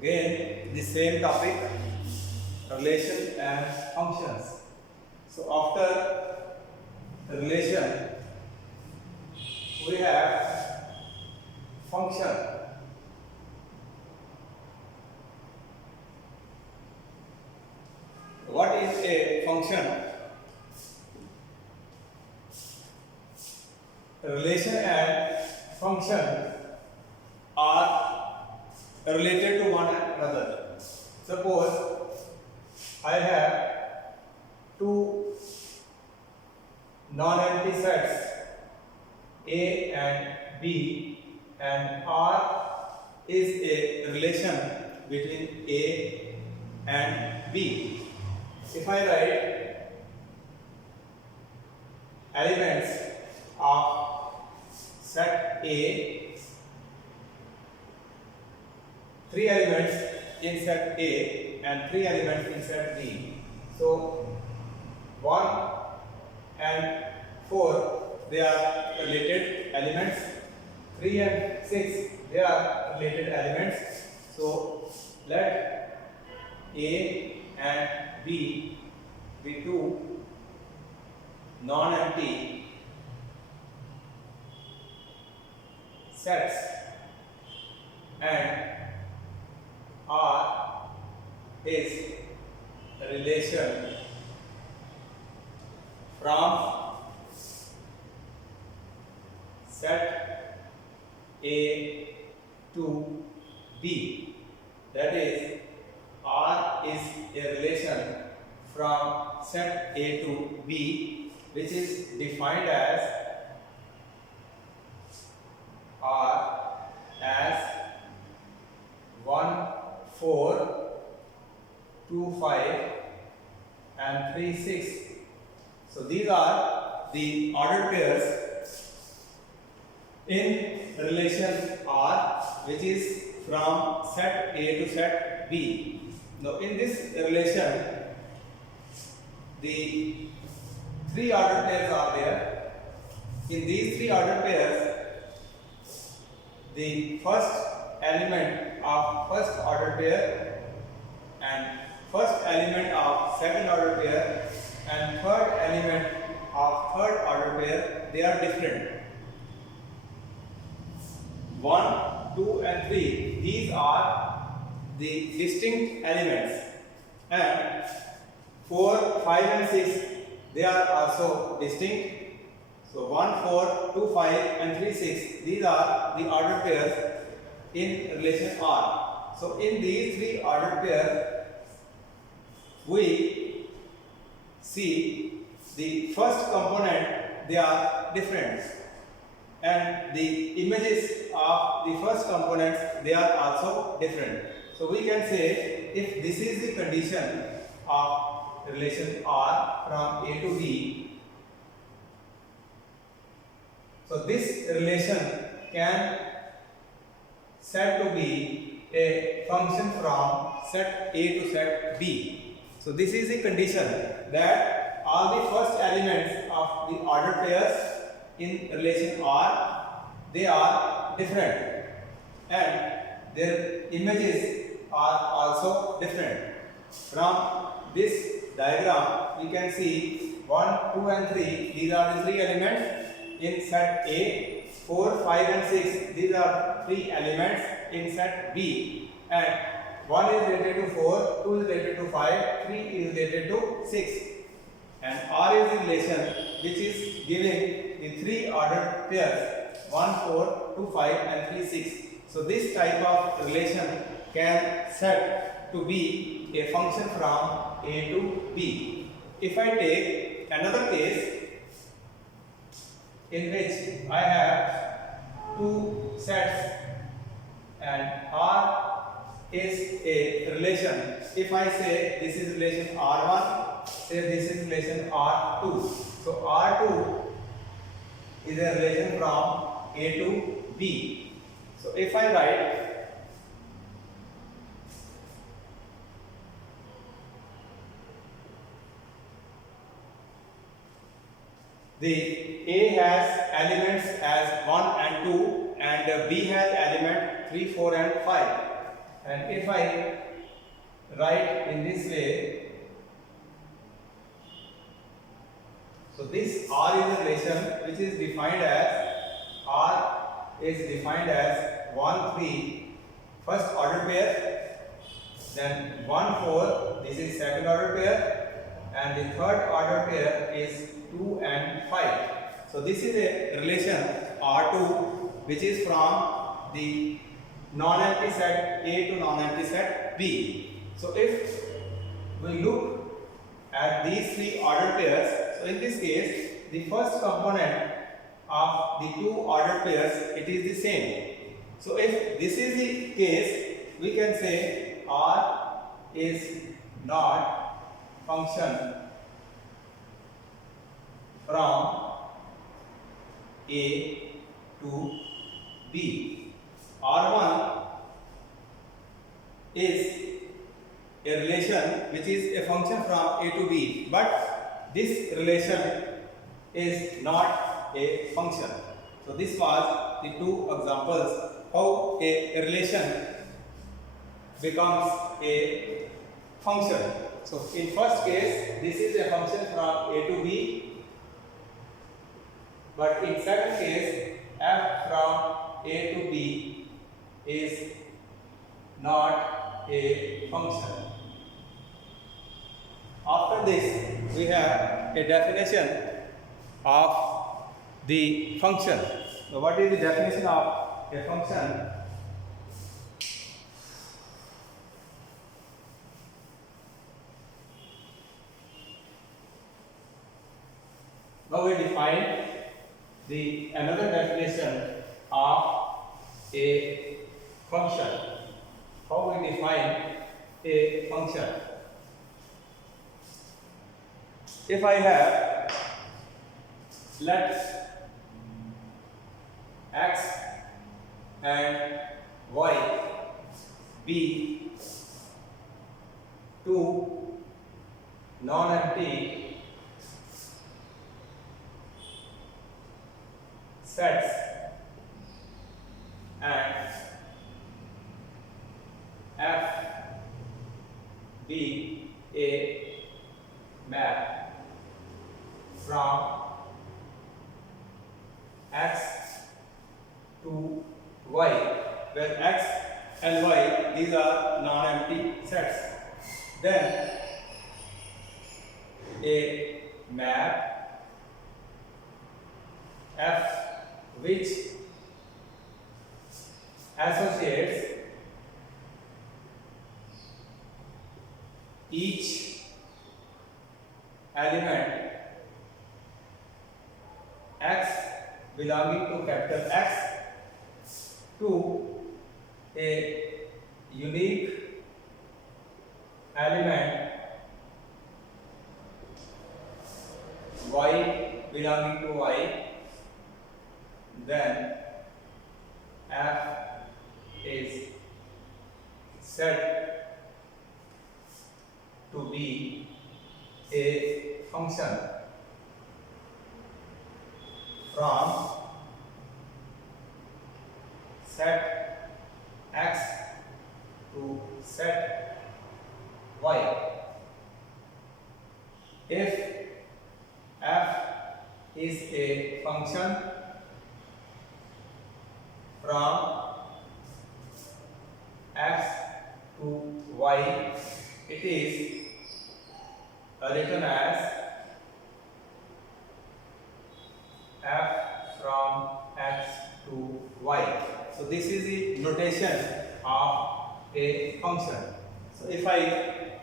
Again, the same topic, relation and functions. So after the relation, we have function. What is a function? Relation and function are related to one another. Suppose I have two non-empty sets A and B, and R is a relation between A and B. If I write elements of set A, three elements in set A and three elements in set B. So 1 and 4 they are related elements. 3 and 6 they are related elements. So let A and B be two non-empty sets, and R is a relation from set A to B. That is, R is a relation from set A to B, which is defined as R as 1, 4, 2, 5 and 3, 6. So these are the ordered pairs in relation R, which is from set A to set B. Now in this relation, the three ordered pairs are there. In these three ordered pairs, the first element of first ordered pair and first element of second ordered pair and third element of third ordered pair, they are different. 1, 2 and 3, these are the distinct elements, and 4, 5 and 6, they are also distinct. So 1, 4, 2, 5 and 3, 6, these are the ordered pairs in relation R. So in these three ordered pairs, we see the first component, they are different, and the images of the first components, they are also different. So we can say, if this is the condition of relation R from A to B, so this relation can said to be a function from set A to set B. So this is the condition that all the first elements of the ordered pairs in relation R, they are different, and their images are also different. From this diagram, we can see 1, 2 and 3, these are the three elements in set A. 4, 5 and 6, these are three elements in set B, and 1 is related to 4, 2 is related to 5, 3 is related to 6, and R is the relation which is giving the three ordered pairs 1, 4, 2, 5 and 3, 6. So this type of relation can said to be a function from A to B. If I take another case in which I have two sets and R is a relation. If I say this is relation R1, say this is relation R2. So R2 is a relation from A to B. So if I write the A has elements as 1 and 2, and B has element 3, 4 and 5. And if I write in this way, so this R is a relation which is defined as R is defined as 1 3 first order pair, then 1 4 this is second order pair, and the third order pair is 2 and 5. So this is a relation R2 which is from the non-empty set A to non-empty set B. So if we look at these three ordered pairs, so in this case the first component of the two ordered pairs, it is the same. So if this is the case, we can say R is not function from A to B. R1 is a relation which is a function from A to B, but this relation is not a function. So this was the two examples how a relation becomes a function. So in first case, this is a function from A to B, but in second case, f from A to B is not a function. After this, we have a definition of the function. So what is the definition of a function? Now we define the another definition of a function. How we define a function? If I have, let x and y be two non-empty sets and f be a map from x to y, where x and y, these are non-empty sets, then a map f which associates each element x belonging to capital X to a unique element y belonging to y, then f is said to be a function from set x to set y. If f is a function from x to y, it is written as f from x to y. So this is the notation of a function. So if I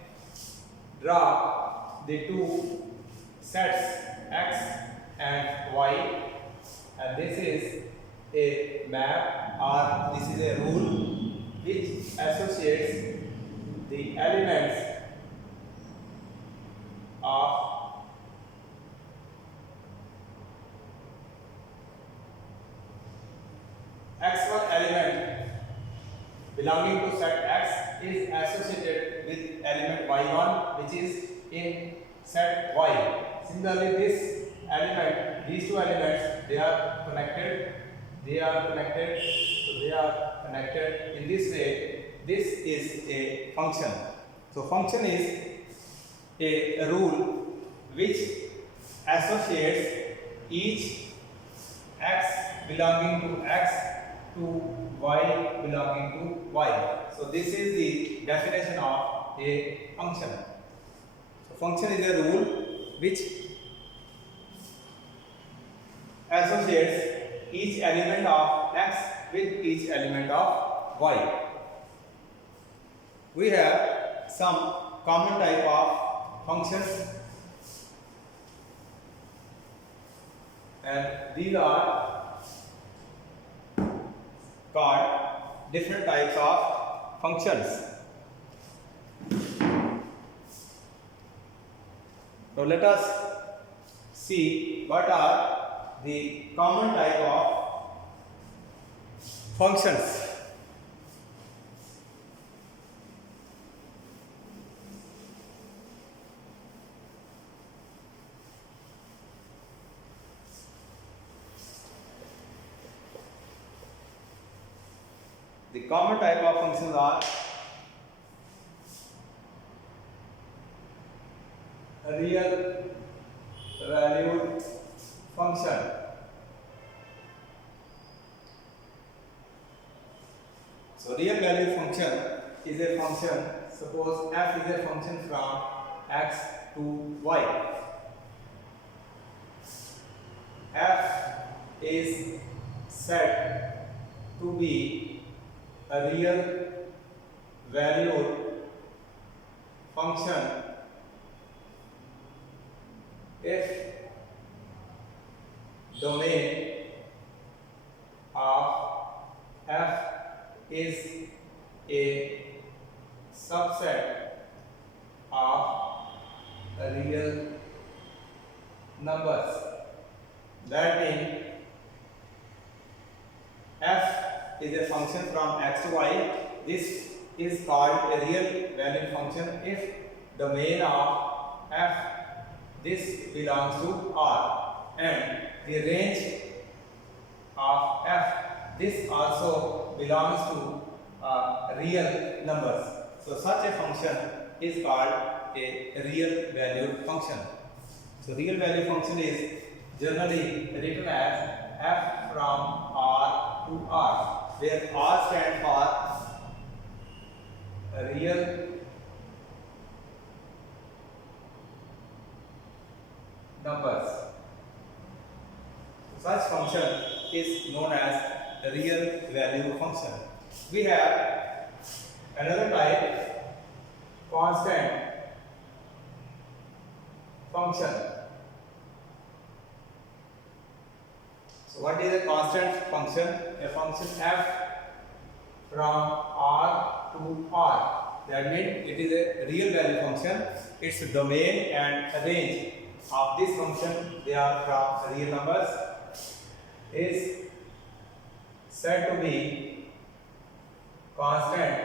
draw the two sets x and y, and this is a map or this is a rule which associates the elements of x1 element belonging to set x is associated with element y1 which is in set y. Similarly, this element, these two elements, they are connected. So they are connected in this way. this is a function. So function is a rule which associates each x belonging to x to y belonging to y. So this is the definition of a function. So function is a rule which associates each element of x with each element of y. We have some common type of functions, and these are called different types of functions. So let us see what are the common type of functions. The common type of functions are real valued function, so real valued function is a function, suppose f is a function from x to y. F is said to be a real valued function if domain of f is a subset of real numbers. That means f is a function from x to y. This is called a real valued function if domain of f this belongs to R, and the range of f this also belongs to real numbers. So such a function is called a real valued function. So real valued function is generally written as f from R to R, where R stands for real numbers. Such function is known as a real value function. We have another type, constant function. So what is a constant function? A function f from R to R. That means it is a real value function. Its domain and range of this function, they are from real numbers, is said to be constant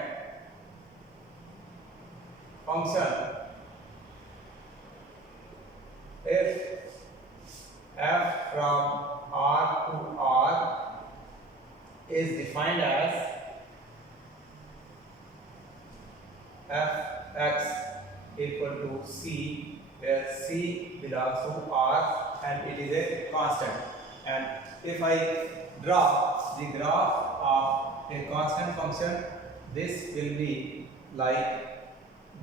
function if f from R to R is defined as fx equal to c, where c belongs to R and it is a constant. And if I draw the graph of a constant function, this will be like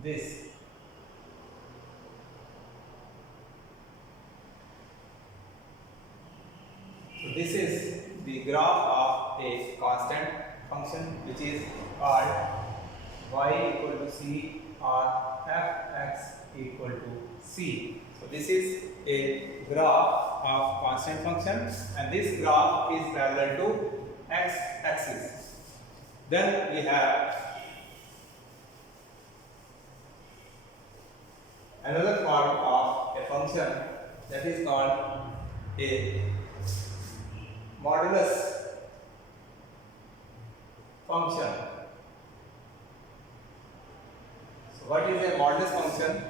this. So this is the graph of a constant function, which is called y equal to c or fx equal to c. So this is a graph of constant function, and this graph is parallel to x-axis. Then we have another part of a function that is called a modulus function. So what is a modulus function?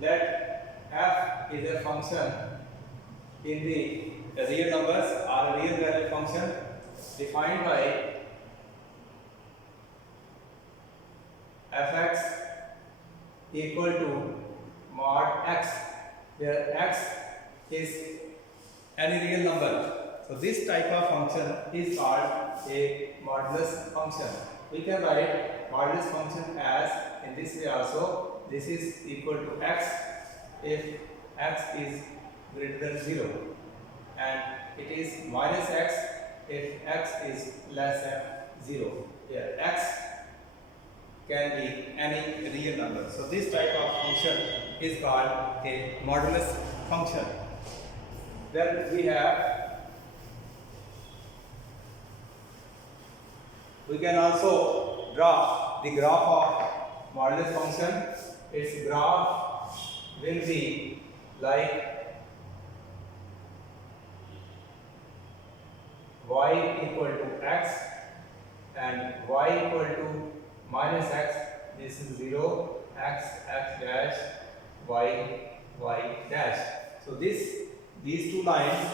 Let f is a function in the real numbers or a real value function defined by equal to mod x, where x is any real number. So this type of function is called a modulus function. We can write modulus function as in this way also. This is equal to x if x is greater than 0, and it is minus x if x is less than 0. Here x can be any real number. So this type of function is called a modulus function. Then we can also draw the graph of modulus function. Its graph will be like y equal to x and y equal to minus x. This is 0, x dash, y dash. So these two lines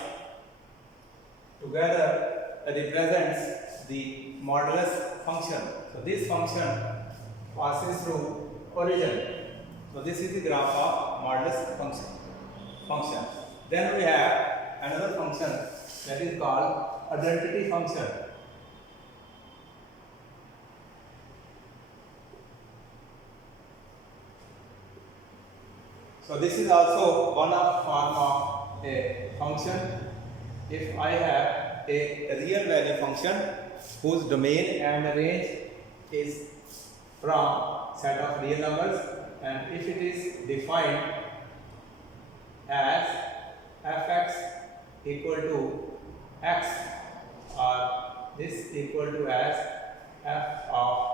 together represents the modulus function. So this function passes through origin. So this is the graph of modulus function. Then we have another function that is called identity function. So this is also one of form of a function. If I have a real value function whose domain and range is from set of real numbers, and if it is defined as fx equal to x, or this equal to as f of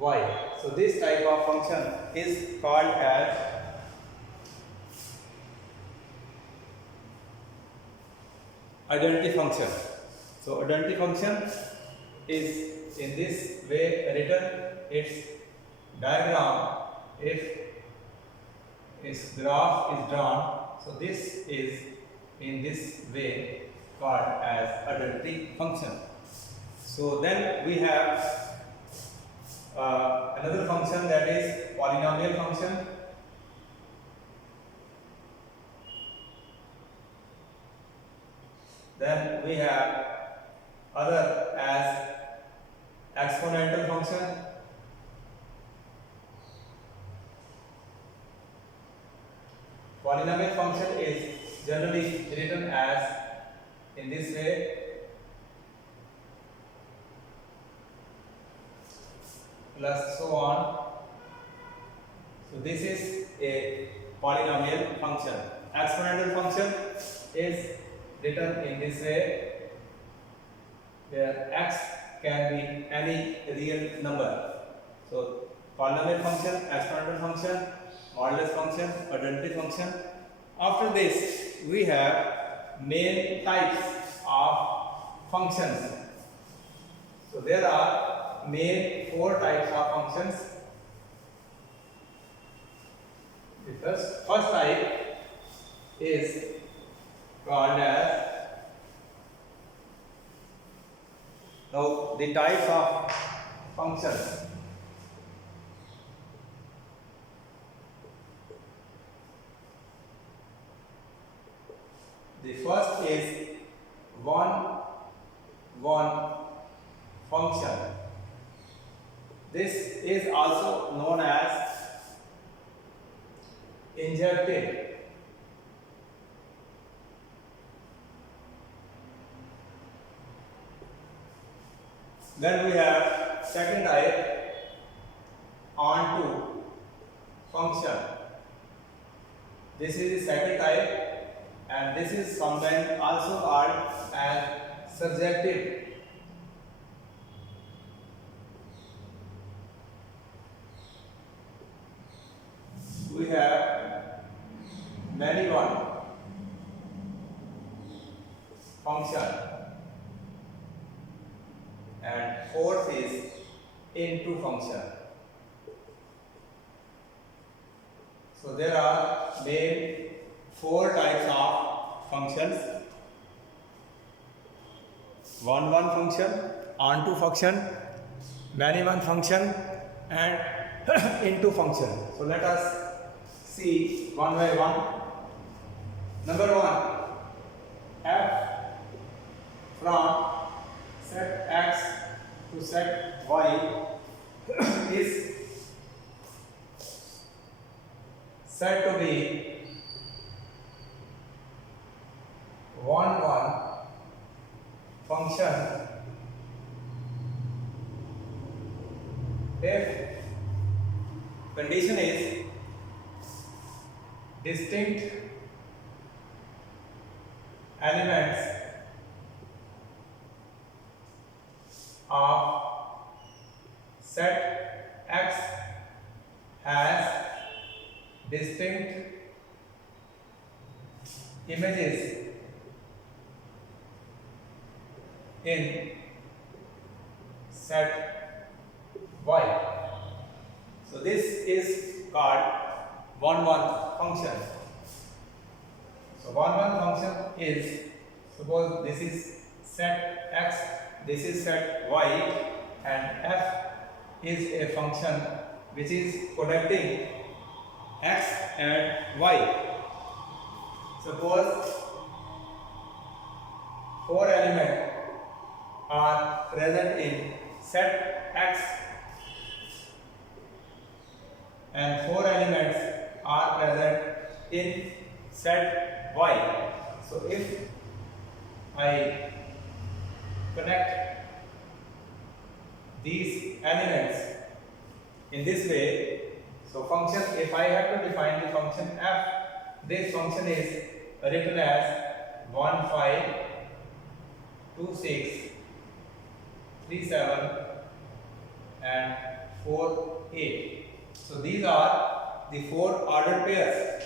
y. So this type of function is called as identity function. So identity function is in this way written. Its diagram, if its graph is drawn, so this is in this way called as identity function. So then we have another function, that is polynomial function. Then we have other as exponential function. Polynomial function is generally written as in this way. Plus so on. So this is a polynomial function. Exponential function is written in this way, where x can be any real number. So polynomial function, exponential function, modulus function, identity function. After this, we have main types of functions. So there are main 4 types of functions. The first type is called as, now the types of functions. The first is one function. This is also known as injective. Then we have second type, onto function. This is the second type, and this is sometimes also called as surjective. We have many one function, and fourth is into function. So there are main 4 types of functions: one function, onto function, many one function, and into function. So let us see one by one. Number one, f from set x to set y is said to be 1 function if condition is distinct elements of set x has distinct images in set y. So this is called 1 function. So 1 function is, suppose this is set x, this is set y, and f is a function which is connecting x and y. Suppose 4 elements are present in set x and 4 elements are present in set y. So if I connect these elements in this way, so function, if I have to define the function f, this function is written as 1 5 2 6 3 7 and 4 8. So these are the 4 ordered pairs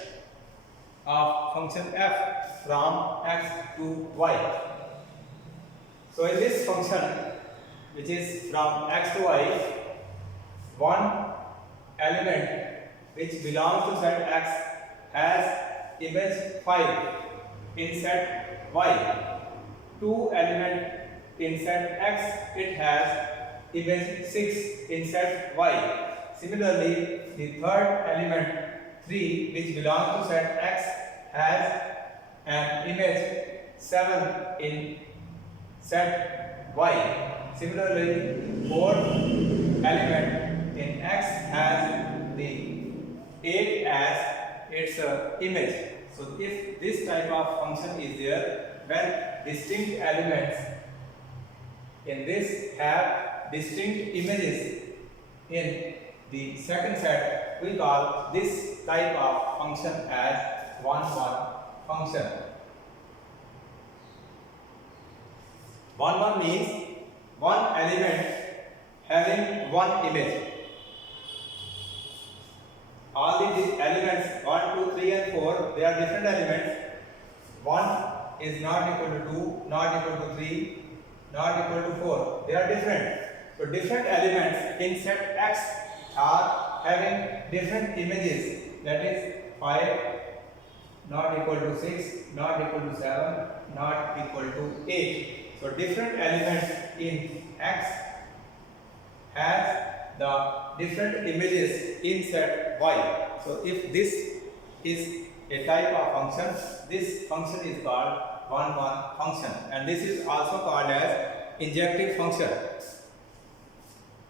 of function f from x to y. So in this function, which is from x to y, one element which belongs to set x has image 5 in set y. 2 element in set x, it has image 6 in set y. Similarly, the third element 3 which belongs to set x has an image 7 in set y. Similarly, fourth element in x has the 8 as its image. So if this type of function is there, when distinct elements in this have distinct images in the second set, we call this type of function as 1 function. 1 means one element having one image. All these elements 1, 2, 3 and 4, they are different elements. 1 is not equal to 2, not equal to 3, not equal to 4. They are different. So different elements in set X are having different images. That is 5 not equal to 6, not equal to 7, not equal to 8. So different elements in X has the different images in set Y. So if this is a type of function, this function is called 1 function, and this is also called as injective function.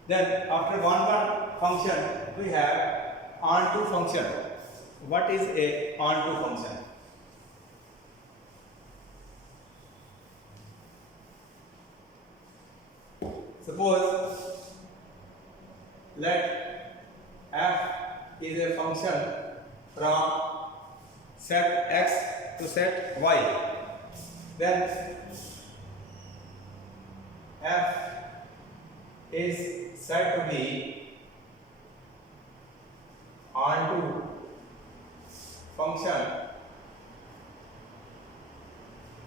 Then after 1 function, we have onto function. What is a onto function? Suppose let f is a function from set x to set y. Then f is said to be onto function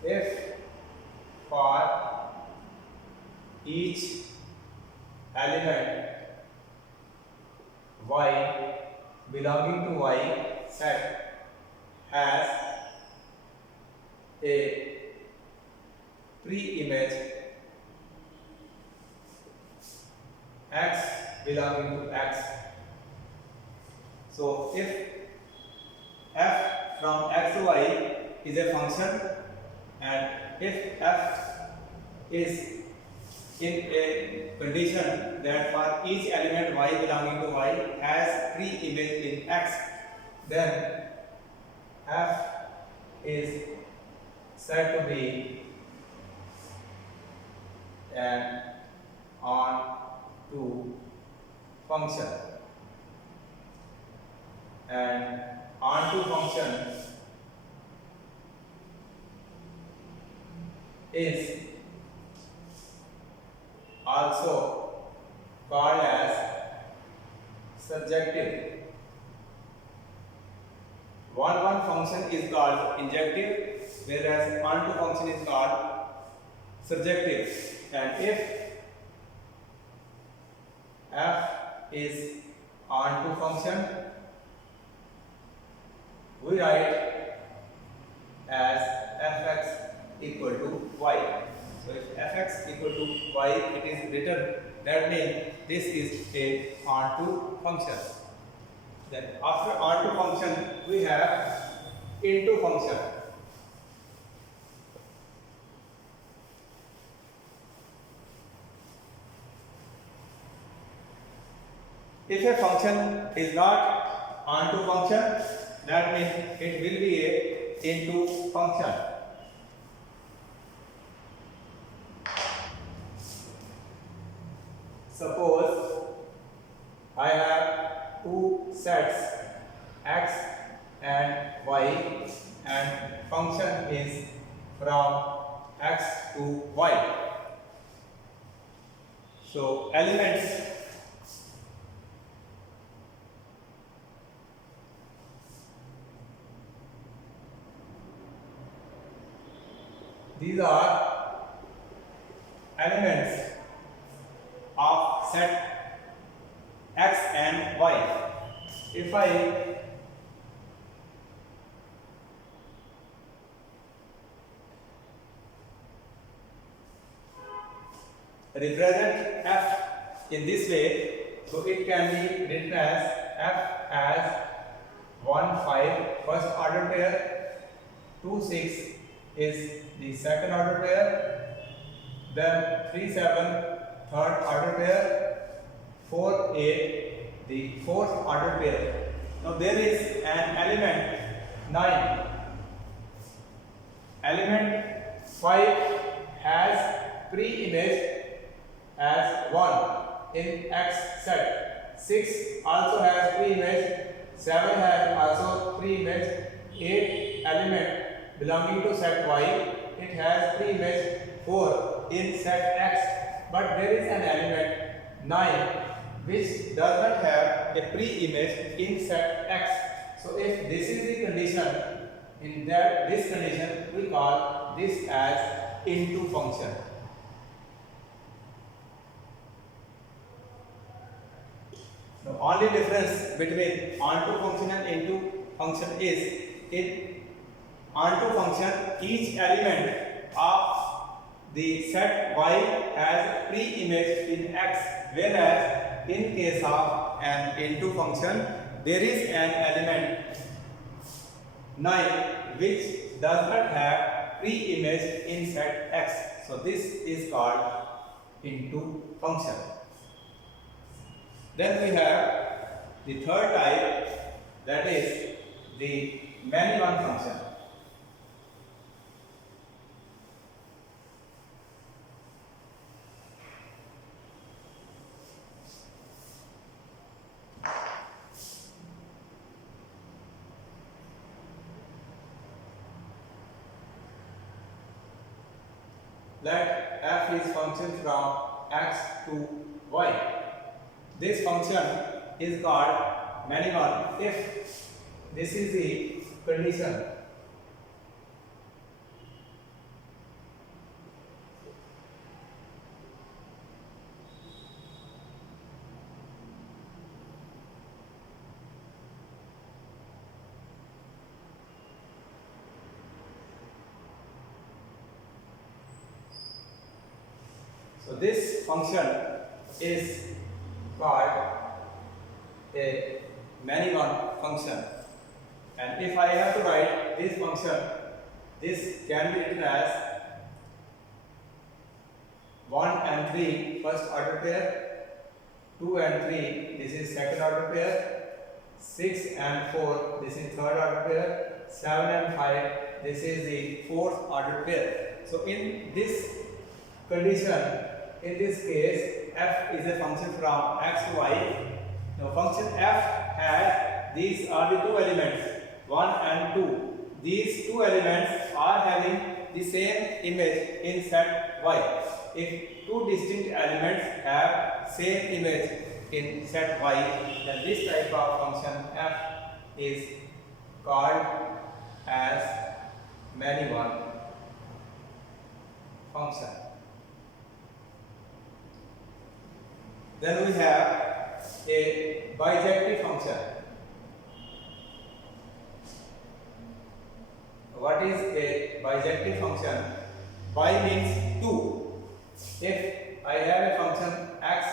if for each element y belonging to y set has a pre-image x belonging to x. So if f from x to y is a function, and if f is in a condition that for each element y belonging to y has pre-image in x, then f is said to be an onto function, and onto function is also called as surjective. One function is called injective, whereas onto function is called surjective. And if f is onto function, we write as fx equal to y. So if fx equal to y it is written, that means this is a onto function. Then after onto function we have into function. If a function is not onto function, that means it will be a into function. Suppose I have two sets x and y, and function is from x to y. So elements these are elements of set x and y. If I represent f in this way, so it can be written as f as 1 5 first order pair, 2 6 is the second order pair, then 3 7 third order pair, 4 8 the fourth order pair. Now there is an element 9. Element 5 has pre-image as 1 in x set. 6 also has pre-image, 7 has also pre-image, 8 element belonging to set y, it has pre-image 4 in set x, but there is an element 9 which does not have a pre-image in set x. So if this is the condition, in this condition we call this as into function. The only difference between onto function and into function is in onto function each element of the set y has pre-image in x, whereas in case of an into function there is an element 9 which does not have pre-image in set x. So this is called into function. Then we have the third type, that is the many one function. Let f is function from x to y. This function is called many one if this is the condition. So this function is called a many one function. And if I have to write this function, this can be written as 1 and 3 first order pair, 2 and 3 this is second order pair, 6 and 4 this is third order pair, 7 and 5 this is the fourth order pair. So in this condition, in this case, f is a function from x to y. Now function f has these are the two elements 1 and 2. These two elements are having the same image in set y. If two distinct elements have same image in set y, then this type of function f is called as many one function. Then we have a bijective function. What is a bijective function? Bi means two. If I have a function x,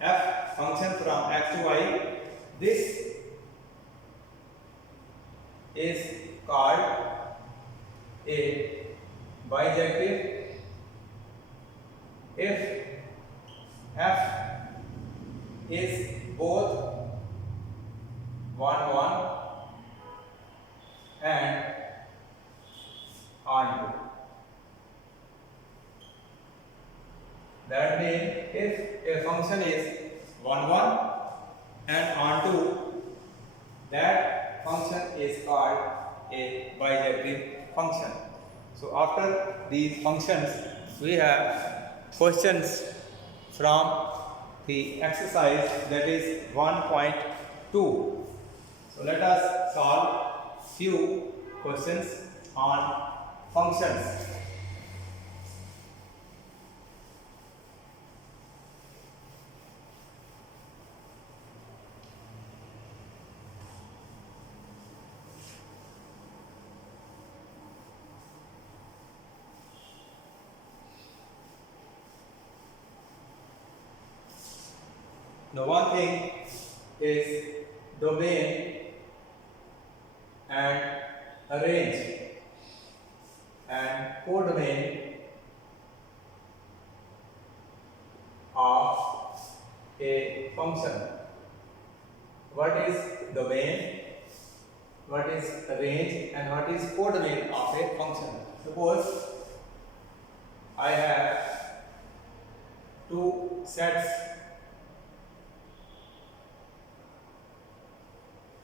f function from x to y, this is called a bijective. If f is both 1 1 and onto. That means if a function is 1 1 and onto, that function is called a bijective function. So after these functions, we have questions from the exercise, that is 1.2. So let us solve few questions on functions. Now one thing is domain and range and codomain of a function. What is domain, what is range, and what is codomain of a function? Suppose I have two sets.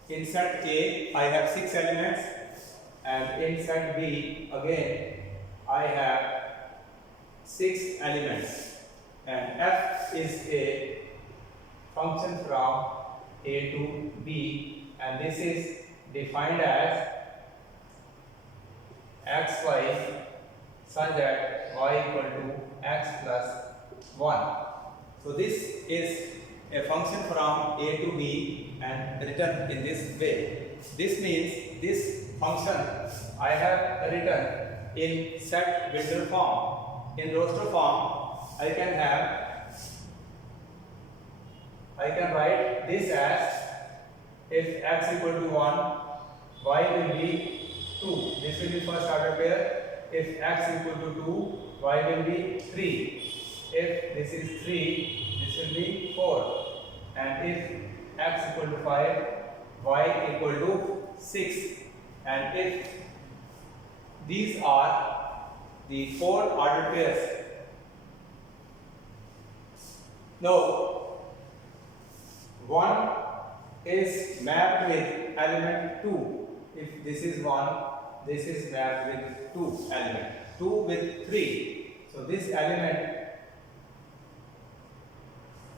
In set A, I have 6 elements, and in set B, again, I have 6 elements. And f is a function from A to B, and this is defined as xy such that y equal to x plus 1. So this is a function from A to B and written in this way. This means this function I have written in set builder form. In roster form, I can write this as, if x equal to 1, y will be 2. This will be first order pair. If x equal to 2, y will be 3. If this is 3, this will be 4. And if x equal to 5, y equal to 6. And if these are the 4 ordered pairs. Now, 1 is mapped with element 2. If this is 1, this is mapped with 2 element. 2 with 3. So this element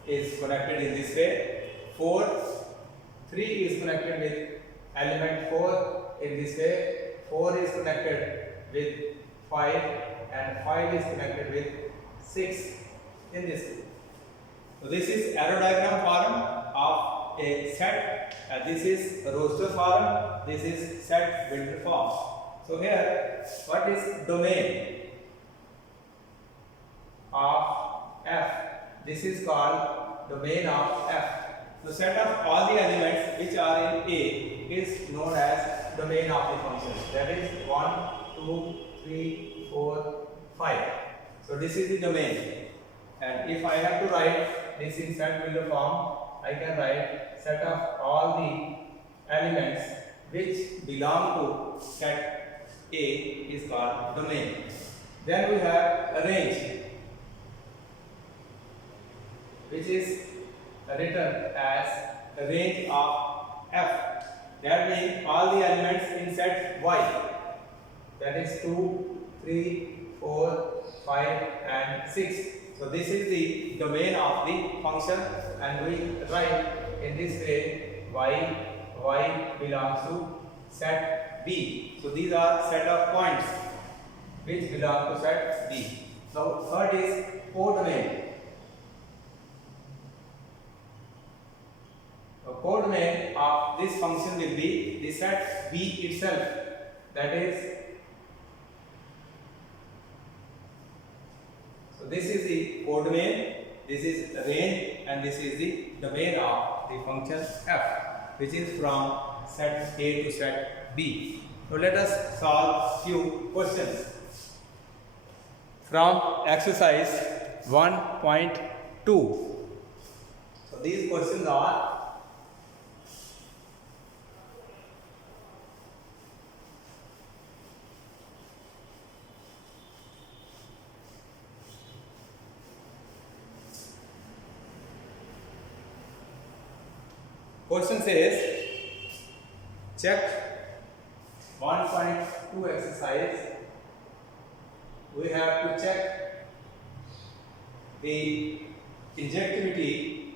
is connected in this way. 3 is connected with element 4 in this way. 4 is connected with 5 and 5 is connected with 6 in this way. So this is arrow diagram form of a set, and this is roster form, this is set builder form. So here, what is domain of f? This is called domain of F. The set of all the elements which are in A is known as domain of the function. That is 1, 2, 3, 4, 5. So this is the domain. And if I have to write this in set window form, I can write set of all the elements which belong to set A is called domain. Then we have a range, which is written as a range of F. That means all the elements in set Y, that is 2, 3, 4, 5 and 6. So this is the domain of the function, and we write in this way y belongs to set B. So these are set of points which belong to set B. So third is codomain. The codomain of this function will be the set B itself. That is, so this is the codomain, this is range, and this is the domain of the function F, which is from set A to set B. So let us solve few questions from exercise 1.2. So these questions are: question says, check 1.2 exercise. We have to check the injectivity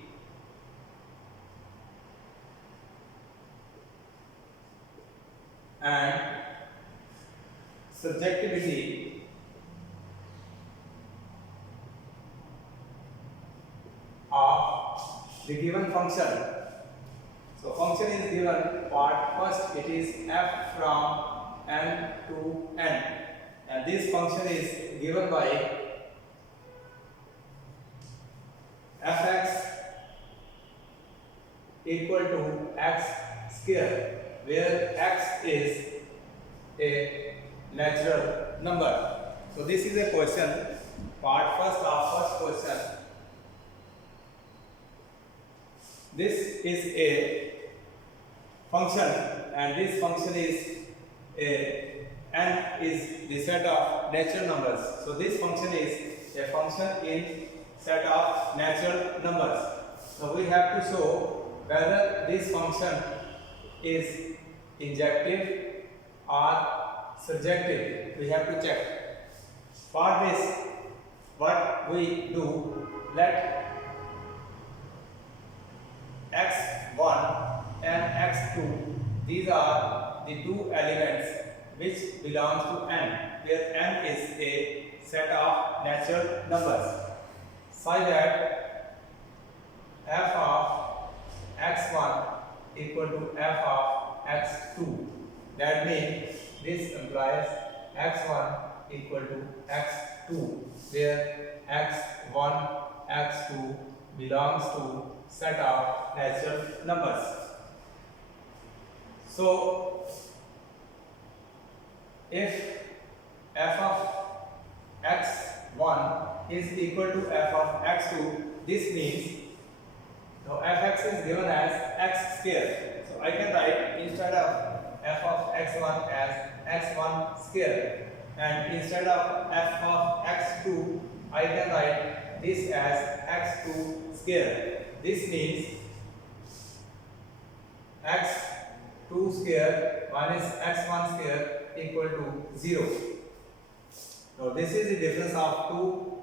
and subjectivity of the given function. So function is given part first, it is f from m to n, and this function is given by fx equal to x square, where x is a natural number. So this is a question, part first of first question. This is a function, and this function is n is the set of natural numbers. So this function is a function in set of natural numbers. So we have to show whether this function is injective or surjective. We have to check. For this, what we do, let x1 and x2, these are the two elements which belongs to n, where n is a set of natural numbers, such that f of x1 equal to f of x2. That means this implies x1 equal to x2, where x1, x2 belongs to set of natural numbers. So if f of x1 is equal to f of x2, this means now fx is given as x square. So I can write instead of f of x1 as x1 square, and instead of f of x2 I can write this as x2 square. This means x2 square minus x1 square equal to 0. Now this is the difference of two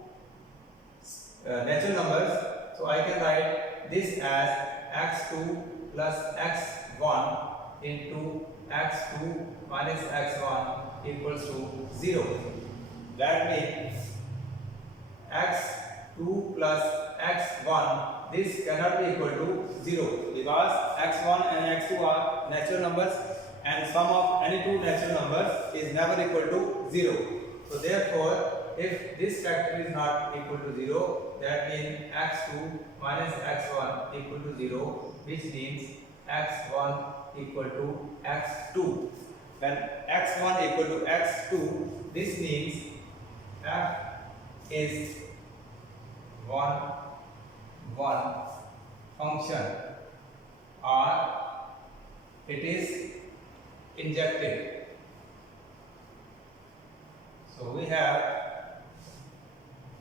natural numbers. So I can write this as x2 plus x1 into x2 minus x1 equals to 0. That means x2 plus x1, this cannot be equal to 0, because x1 and x2 are natural numbers, and sum of any two natural numbers is never equal to 0. So therefore, if this factor is not equal to 0, that means x2 minus x1 equal to 0, which means x1 equal to x2. When x1 equal to x2, this means f is 1 function, or it is injective. So we have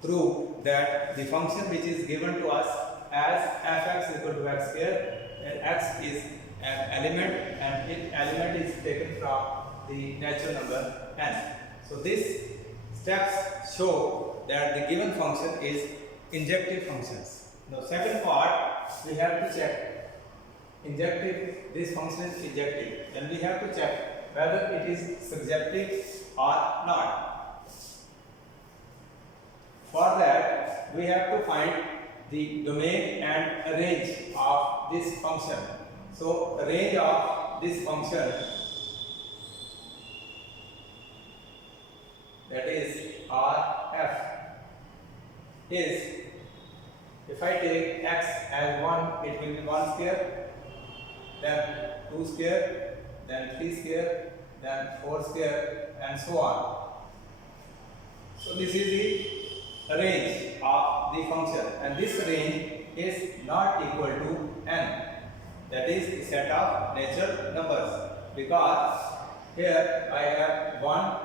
proved that the function which is given to us as fx equal to x square, and x is an element, and its element is taken from the natural number n. So these steps show that the given function is injective functions. Now second part, we have to check injective, this function is injective, then we have to check whether it is surjective or not. For that, we have to find the domain and range of this function. So range of this function, that is Rf, is, if I take x as 1, it will be 1 square, then 2 square, then 3 square, then 4 square, and so on. So this is the range of the function, and this range is not equal to n, that is the set of natural numbers, because here I have 1,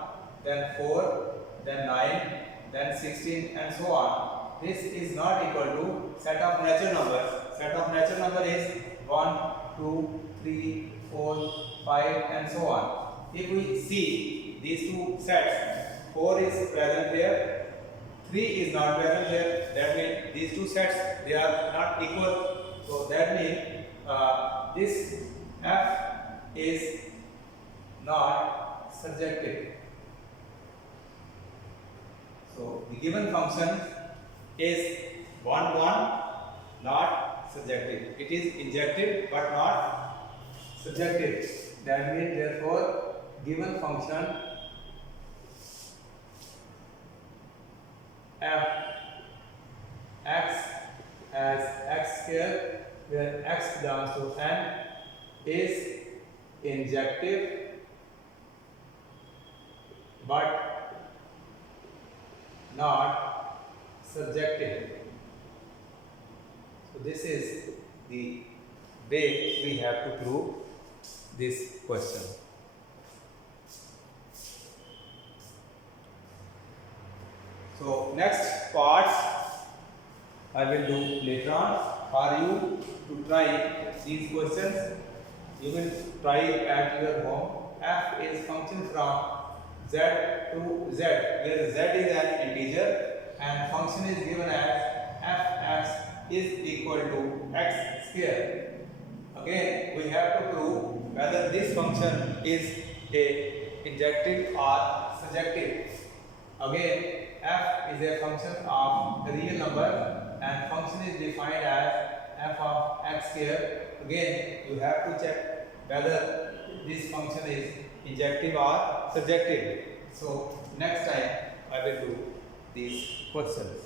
then 4, then 9, then 16, and so on. This is not equal to set of natural numbers. Set of natural number is 1, 2, 3, 4, 5, and so on. If we see these two sets, 4 is present here, 3 is not present here, that means these two sets, they are not equal. So that means this f is not surjective. So the given function is 1, 1, not surjective. It is injective but not surjective. That means therefore given function f x as x square, where x belongs to n, is injective but not surjective. So this is the way we have to prove this question. So next parts I will do later on. For you to try these questions, you will try at your home. F is function from z to z, where z is an integer and function is given as fx is equal to x square. Again, we have to prove whether this function is a injective or surjective. Again, f is a function of a real number and function is defined as f of x square. Again, you have to check whether this function is injective or surjective. So next time I will do these questions.